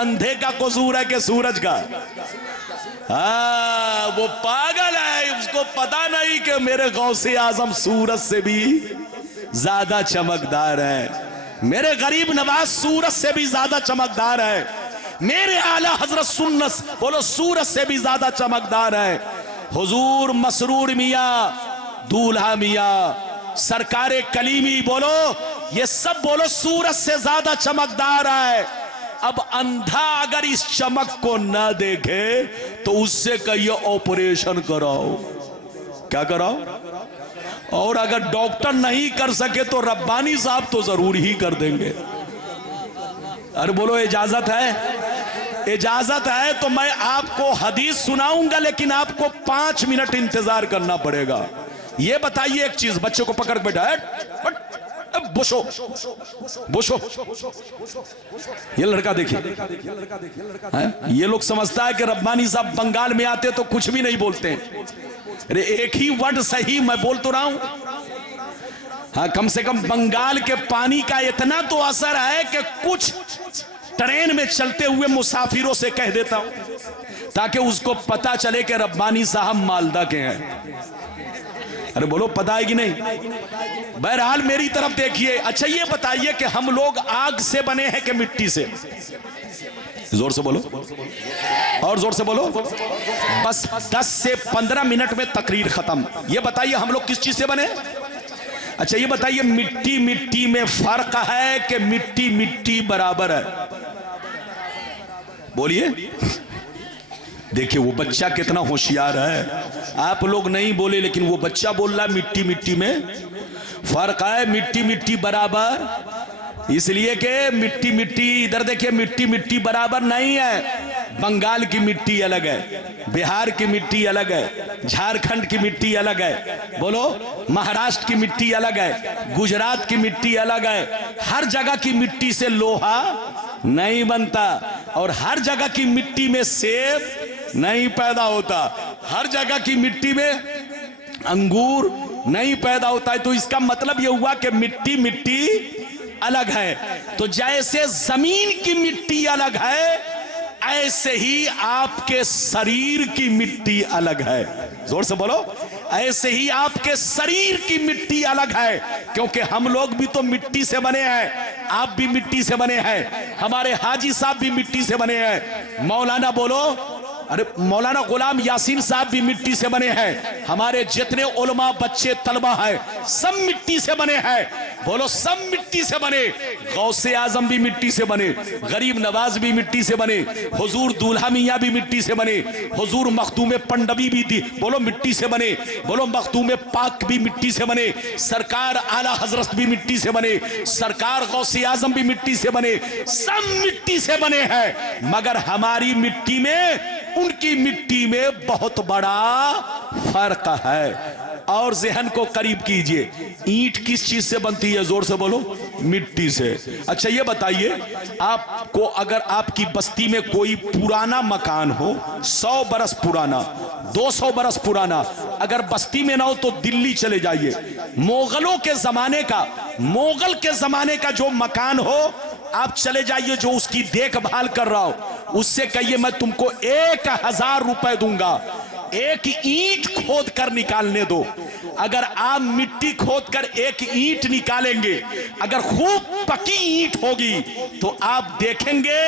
اندھے کا قصور ہے کہ سورج کا؟ وہ پاگل ہے، اس کو پتا نہیں کہ میرے غوث اعظم سورج سے بھی زیادہ چمکدار ہے، میرے غریب نواز سورج سے بھی زیادہ چمکدار ہے، میرے اعلیٰ حضرت سنت بولو سورج سے بھی زیادہ چمکدار ہے۔ حضور مسرور میاں، دولہا میاں، سرکار کلیمی بولو، یہ سب بولو سورج سے زیادہ چمکدار ہے۔ اب اندھا اگر اس چمک کو نہ دیکھے تو اس سے کہیے آپریشن کراؤ، کیا کراؤ؟ اور اگر ڈاکٹر نہیں کر سکے تو ربانی صاحب تو ضرور ہی کر دیں گے۔ ارے بولو اجازت ہے؟ اجازت ہے تو میں آپ کو حدیث سناؤں گا، لیکن آپ کو 5 منٹ انتظار کرنا پڑے گا۔ یہ بتائیے ایک چیز، بچے کو پکڑ بیٹھا ہے بوشو بوشو، یہ لڑکا دیکھیں، یہ لوگ سمجھتا ہے کہ ربانی صاحب بنگال میں آتے تو کچھ بھی نہیں بولتے ہیں۔ ارے ایک ہی ورڈ صحیح میں بول تو رہا ہوں، ہاں کم سے کم بنگال کے پانی کا اتنا تو اثر ہے کہ کچھ ٹرین میں چلتے ہوئے مسافروں سے کہہ دیتا ہوں تاکہ اس کو پتا چلے کہ ربانی صاحب مالدہ کے ہیں۔ ارے بولو پتہ ہے کہ نہیں؟ بہرحال میری طرف دیکھیے۔ اچھا یہ بتائیے کہ ہم لوگ آگ سے بنے ہیں کہ مٹی سے؟ زور سے بولو اور زور سے بولو۔ بس 10 سے 15 منٹ میں تقریر ختم۔ یہ بتائیے ہم لوگ کس چیز سے بنے؟ اچھا یہ بتائیے مٹی مٹی میں فرق ہے کہ مٹی مٹی برابر ہے؟ بولیے۔ دیکھیں وہ بچہ کتنا ہوشیار ہے، آپ لوگ نہیں بولے لیکن وہ بچہ بول رہا ہے مٹی مٹی میں فرق ہے، مٹی مٹی برابر، اس لیے کہ مٹی مٹی، ادھر دیکھیں مٹی مٹی برابر نہیں ہے۔ بنگال کی مٹی الگ ہے، بہار کی مٹی الگ ہے، جھارکھنڈ کی مٹی الگ ہے، بولو مہاراشٹر کی مٹی الگ ہے، گجرات کی مٹی الگ ہے۔ ہر جگہ کی مٹی سے لوہا نہیں بنتا اور ہر جگہ کی مٹی میں سیب نہیں پیدا ہوتا، ہر جگہ کی مٹی میں انگور نہیں پیدا ہوتا ہے۔ تو اس کا مطلب یہ ہوا کہ مٹی مٹی الگ ہے۔ تو جیسے زمین کی مٹی الگ ہے ایسے ہی آپ کے شریر کی مٹی الگ ہے۔ زور سے بولو، ایسے ہی آپ کے شریر کی مٹی الگ ہے، کیونکہ ہم لوگ بھی تو مٹی سے بنے ہیں، آپ بھی مٹی سے بنے ہیں، ہمارے حاجی صاحب بھی مٹی سے بنے ہیں، مولانا بولو، ارے مولانا غلام یاسین صاحب بھی مٹی سے بنے ہیں، ہمارے جتنے علماء بچے طلبہ ہیں سب مٹی سے بنے ہیں، بولو سب مٹی سے بنے۔ غوث اعظم بھی مٹی سے بنے، غریب نواز بھی مٹی سے بنے، حضور دولہا میاں بھی مٹی سے بنے، حضور مخدوم پنڈوی بھی تھی بولو مٹی سے بنے، بولو مخدوم پاک بھی مٹی سے بنے، سرکار اعلیٰ حضرت بھی مٹی سے بنے، سرکار غوث اعظم بھی مٹی سے بنے، سب مٹی سے بنے ہیں، مگر ہماری مٹی میں ان کی مٹی میں بہت بڑا فرق ہے۔ اور ذہن کو قریب کیجئے، اینٹ کس چیز سے بنتی ہے؟ زور سے بولو، مٹی سے۔ اچھا یہ بتائیے آپ کو اگر آپ کی بستی میں کوئی پرانا مکان ہو، 100 برس پرانا، 200 برس پرانا، اگر بستی میں نہ ہو تو دلی چلے جائیے، مغلوں کے زمانے کا، مغل کے زمانے کا جو مکان ہو آپ چلے جائیے، جو اس کی دیکھ بھال کر رہا ہو اس سے کہیے میں تم کو 1000 روپے دوں گا، ایک اینٹ کھود کر نکالنے دو۔ اگر آپ مٹی کھود کر ایک اینٹ نکالیں گے، اگر خوب پکی اینٹ ہوگی تو آپ دیکھیں گے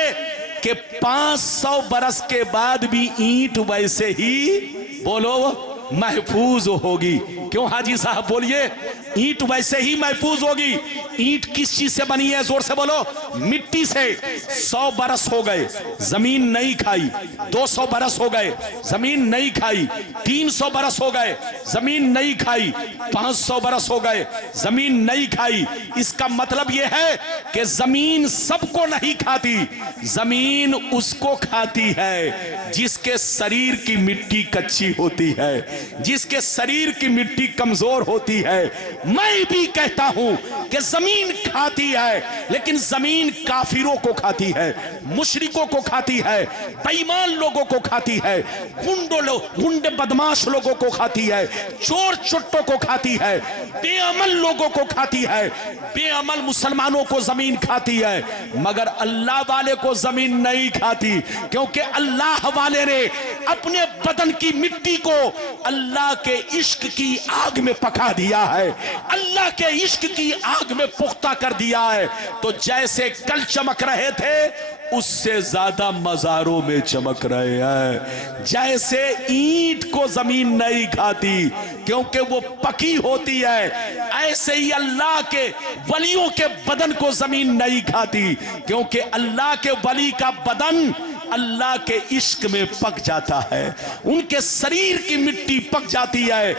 کہ 500 برس کے بعد بھی اینٹ ویسے ہی بولو محفوظ ہوگی۔ کیوں حاجی صاحب بولیے؟ اینٹ ویسے ہی محفوظ ہوگی۔ اینٹ کس چیز سے بنی ہے؟ زور سے بولو، مٹی سے۔ 100 برس ہو گئے زمین نہیں کھائی، 200 برس ہو گئے زمین نہیں کھائی، 300 برس ہو گئے زمین نہیں کھائی، 500 برس ہو گئے زمین نہیں کھائی۔ اس کا مطلب یہ ہے کہ زمین سب کو نہیں کھاتی، زمین اس کو کھاتی ہے جس کے شریر کی مٹی کچی ہوتی ہے۔ جس کے شریر کی مٹی کمزور ہوتی ہے. میں بھی کہتا ہوں کہ زمین کھاتی ہے لیکن زمین کافروں کو کھاتی ہے, مشرکوں کو کھاتی ہے, بے ایمان لوگوں کو کھاتی ہے, گنڈے بدماش لوگوں کو کھاتی ہے, چور چٹوں کو کھاتی ہے, بے عمل لوگوں کو کھاتی ہے, بے عمل مسلمانوں کو زمین کھاتی ہے, مگر اللہ والے کو زمین نہیں کھاتی, کیونکہ اللہ والے نے اپنے بدن کی مٹی کو اللہ کے عشق کی آگ میں پکا دیا ہے, اللہ کے عشق کی آگ میں پختہ کر دیا ہے. تو جیسے کل چمک رہے تھے اس سے زیادہ مزاروں میں چمک رہے ہیں. جیسے اینٹ کو زمین نہیں کھاتی کیونکہ وہ پکی ہوتی ہے, ایسے ہی اللہ کے ولیوں کے بدن کو زمین نہیں کھاتی کیونکہ اللہ کے ولی کا بدن اللہ کے عشق میں پک جاتا ہے, ان کے شریر کی مٹی پک جاتی ہے,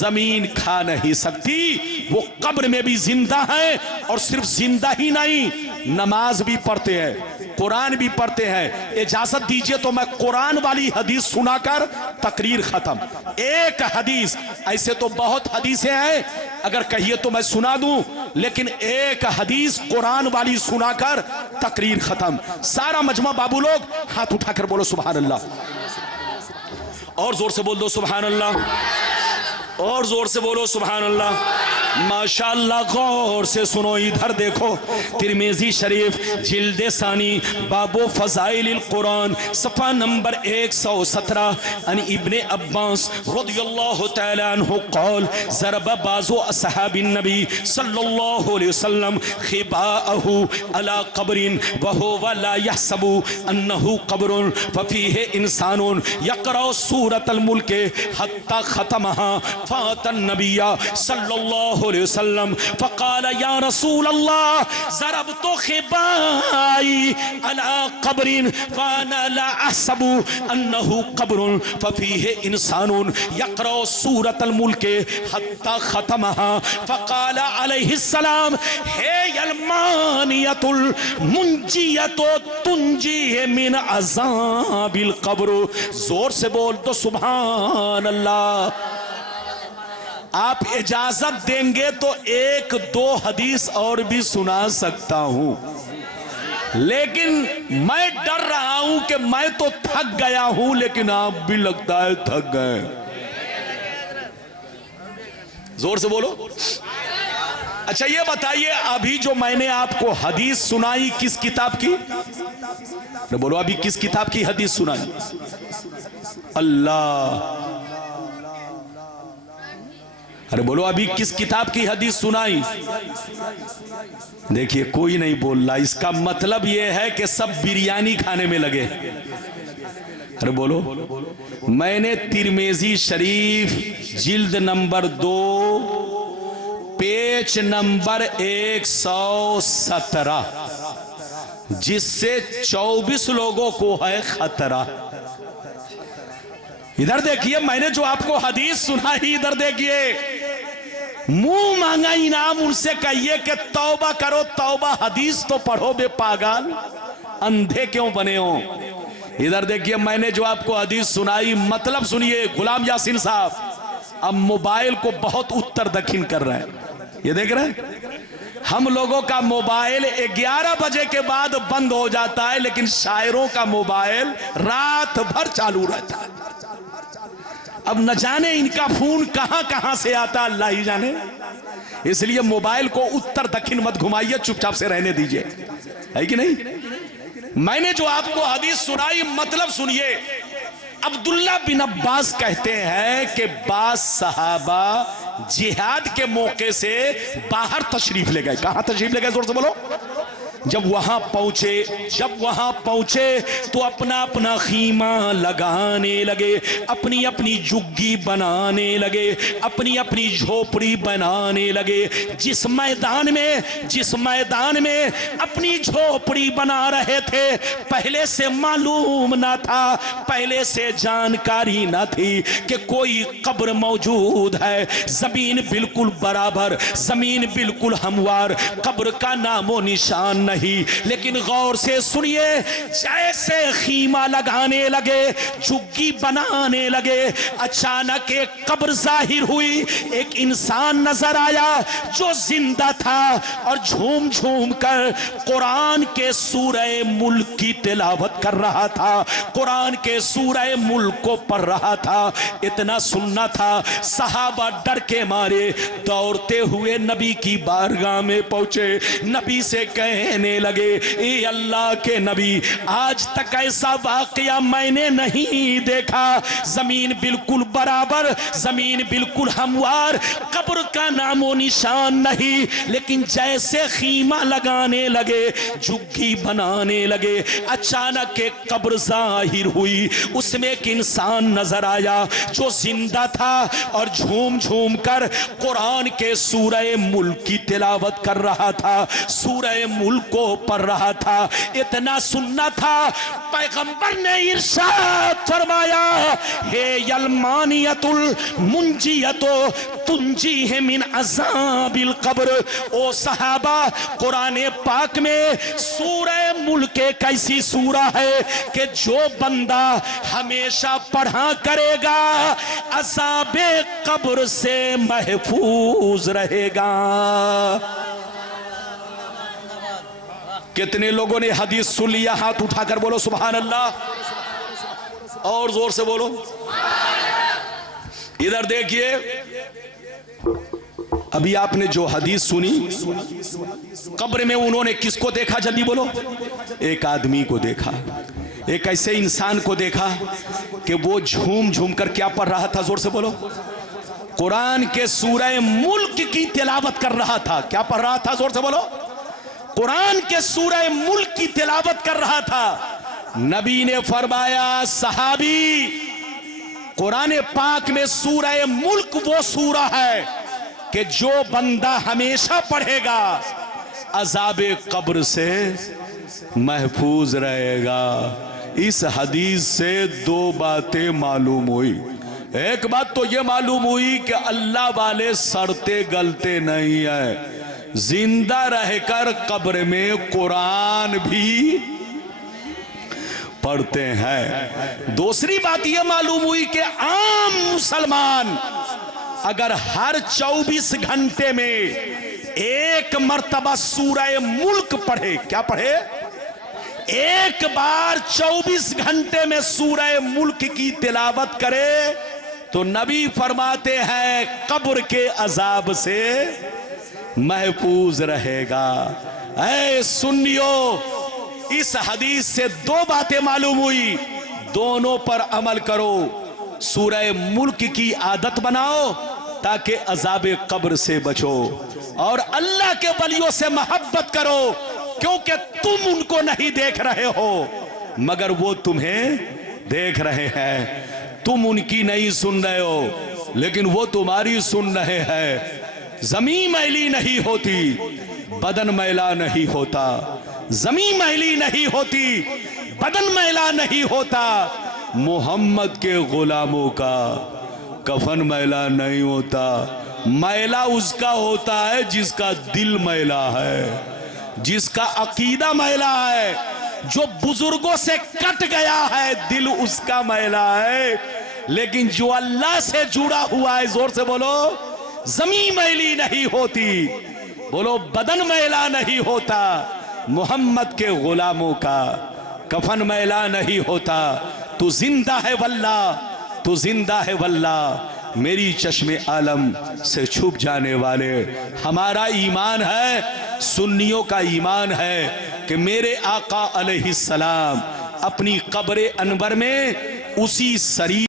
زمین کھا نہیں سکتی. وہ قبر میں بھی زندہ ہیں, اور صرف زندہ ہی نہیں, نماز بھی پڑھتے ہیں, قرآن بھی پڑھتے ہیں. اجازت دیجئے تو میں قرآن والی حدیث سنا کر تقریر ختم. ایک حدیث, ایسے تو بہت حدیثیں ہیں, اگر کہیے تو میں سنا دوں, لیکن ایک حدیث قرآن والی سنا کر تقریر ختم. سارا مجمع بابو لوگ ہاتھ اٹھا کر بولو سبحان اللہ, اور زور سے بول دو سبحان اللہ, اور زور سے بولو سبحان اللہ. ماشاءاللہ غور سے سنو, ادھر دیکھو, ترمذی شریف جلد ثانی باب فضائل القرآن صفحہ نمبر 117, ان ابن عباس رضی اللہ تعالی عنہ قال ضرب بعض اصحاب النبی صلی اللہ علیہ وسلم خباءه على قبر وهو لا يحسب انه قبر ففيه انسان يقرأ سورة الملك حتى ختمها فات النبي صلی اللہ علیہ وسلم فقال یا رسول اللہ ضربت خبائی على قبر وانا لا احسب انه قبر ففيه انسان يقرأ سورة الملك حتى ختمها فقال عليه السلام هي المانية المنجية تنجيه من عذاب القبر. زور سے بول تو سبحان اللہ. آپ اجازت دیں گے تو ایک دو حدیث اور بھی سنا سکتا ہوں, لیکن میں ڈر رہا ہوں کہ میں تو تھک گیا ہوں, لیکن آپ بھی لگتا ہے تھک گئے. زور سے بولو. اچھا یہ بتائیے, ابھی جو میں نے آپ کو حدیث سنائی کس کتاب کی؟ بولو, ابھی کس کتاب کی حدیث سنائی؟ اللہ. ارے بولو, ابھی کس کتاب کی حدیث سنائی؟ دیکھیے کوئی نہیں بول رہا, اس کا مطلب یہ ہے کہ سب بریانی کھانے میں لگے. ارے بولو, میں نے ترمذی شریف جلد نمبر 2 پیج نمبر 117 جس سے 24 لوگوں کو ہے خطرہ. ادھر دیکھیے, میں نے جو آپ کو حدیث سنائی, ادھر دیکھیے, منہ مانگا انعام ان سے کہیے کہ توبہ کرو, توبہ, حدیث تو پڑھو بے پاگل, اندھے کیوں بنے ہو. ادھر دیکھیے, میں نے جو آپ کو حدیث سنائی مطلب سنیے. غلام یاسین صاحب اب موبائل کو بہت اتر دکھن کر رہے ہیں, یہ دیکھ رہے ہیں, ہم لوگوں کا موبائل 11 بجے کے بعد بند ہو جاتا ہے, لیکن شاعروں کا موبائل رات بھر چالو رہتا ہے. اب نہ جانے ان کا فون کہاں کہاں سے آتا, اللہ ہی جانے. اس لیے موبائل کو اتر دکھن مت گھمائیے, چپ چاپ سے رہنے دیجئے, ہے کہ نہیں. میں نے جو آپ کو حدیث سنائی مطلب سنیے. عبداللہ بن عباس کہتے ہیں کہ بعض صحابہ جہاد کے موقع سے باہر تشریف لے گئے. کہاں تشریف لے گئے, زور سے بولو. جب وہاں پہنچے تو اپنا اپنا خیمہ لگانے لگے, اپنی اپنی جگی بنانے لگے, اپنی اپنی جھوپڑی بنانے لگے. جس میدان میں اپنی جھوپڑی بنا رہے تھے, پہلے سے معلوم نہ تھا, پہلے سے جانکاری نہ تھی کہ کوئی قبر موجود ہے. زمین بالکل برابر, زمین بالکل ہموار, قبر کا نام و نشان نہیں، لیکن غور سے سنیے، جیسے خیمہ لگانے لگے، جھگی بنانے لگے، اچانک ایک قبر ظاہر ہوئی، ایک انسان نظر آیا جو زندہ تھا اور جھوم جھوم کر قرآن کے سورہ ملک کی تلاوت کر رہا تھا، قرآن کے سورہ ملک کو پڑھ رہا تھا۔ اتنا سننا تھا، صحابہ ڈر کے مارے دوڑتے ہوئے نبی کی بارگاہ میں پہنچے، نبی سے کہنے لگے، اے اللہ کے نبی، آج تک ایسا واقعہ میں نے نہیں دیکھا، زمین بالکل برابر، زمین بالکل ہموار، قبر کا نام و نشان نہیں، لیکن جیسے خیمہ لگانے لگے، جھگی بنانے لگے، اچانک ایک قبر ظاہر ہوئی، اس میں ایک انسان نظر آیا جو زندہ تھا اور جھوم جھوم کر قرآن کے سورہ ملک کی تلاوت کر رہا تھا، سورہ ملک کو پڑھ رہا تھا۔ اتنا سننا تھا، پیغمبر نے ارشاد فرمایا، ہے یلمانیت المنجیت تنجیہ من عذاب القبر۔ او صحابہ، قرآن پاک میں سورہ ملک ایک ایسی سورہ ہے کہ جو بندہ ہمیشہ پڑھا کرے گا عذاب قبر سے محفوظ رہے گا۔ کتنے لوگوں نے حدیث سن لیا؟ ہاتھ اٹھا کر بولو سبحان اللہ، اور زور سے بولو۔ ادھر دیکھیے، ابھی آپ نے جو حدیث سنی، قبر میں انہوں نے کس کو دیکھا؟ جلدی بولو۔ ایک آدمی کو دیکھا، ایک ایسے انسان کو دیکھا کہ وہ جھوم جھوم کر کیا پڑھ رہا تھا؟ زور سے بولو۔ قرآن کے سورہ ملک کی تلاوت کر رہا تھا۔ کیا پڑھ رہا تھا؟ زور سے بولو۔ قرآن کے سورہ ملک کی تلاوت کر رہا تھا۔ نبی نے فرمایا، صحابی، قرآن پاک میں سورہ ملک وہ سورہ ہے کہ جو بندہ ہمیشہ پڑھے گا عذاب قبر سے محفوظ رہے گا۔ اس حدیث سے دو باتیں معلوم ہوئی۔ ایک بات تو یہ معلوم ہوئی کہ اللہ والے سڑتے گلتے نہیں ہیں، زندہ رہ کر قبر میں قرآن بھی پڑھتے ہیں۔ دوسری بات یہ معلوم ہوئی کہ عام مسلمان اگر ہر 24 گھنٹے میں ایک مرتبہ سورہ ملک پڑھے، کیا پڑھے؟ ایک بار 24 گھنٹے میں سورہ ملک کی تلاوت کرے تو نبی فرماتے ہیں قبر کے عذاب سے محفوظ رہے گا۔ اے سنیو، اس حدیث سے دو باتیں معلوم ہوئی، دونوں پر عمل کرو۔ سورہ ملک کی عادت بناؤ تاکہ عذاب قبر سے بچو، اور اللہ کے ولیوں سے محبت کرو، کیونکہ تم ان کو نہیں دیکھ رہے ہو مگر وہ تمہیں دیکھ رہے ہیں۔ تم ان کی نہیں سن رہے ہو لیکن وہ تمہاری سن رہے ہیں۔ زمین میلی نہیں ہوتی، بدن میلا نہیں ہوتا، زمین میلی نہیں ہوتی، بدن میلا نہیں ہوتا، محمد کے غلاموں کا کفن میلا نہیں ہوتا، میلا اس کا ہوتا ہے جس کا دل میلا ہے، جس کا عقیدہ میلا ہے، جو بزرگوں سے کٹ گیا ہے دل اس کا میلا ہے، لیکن جو اللہ سے جڑا ہوا ہے، زور سے بولو، زمین میلی نہیں ہوتی، بولو بدن میلا نہیں ہوتا، محمد کے غلاموں کا کفن میلا نہیں ہوتا۔ تو زندہ ہے واللہ، تو زندہ ہے واللہ، میری چشم عالم سے چھپ جانے والے۔ ہمارا ایمان ہے، سنیوں کا ایمان ہے کہ میرے آقا علیہ السلام اپنی قبر انور میں اسی سری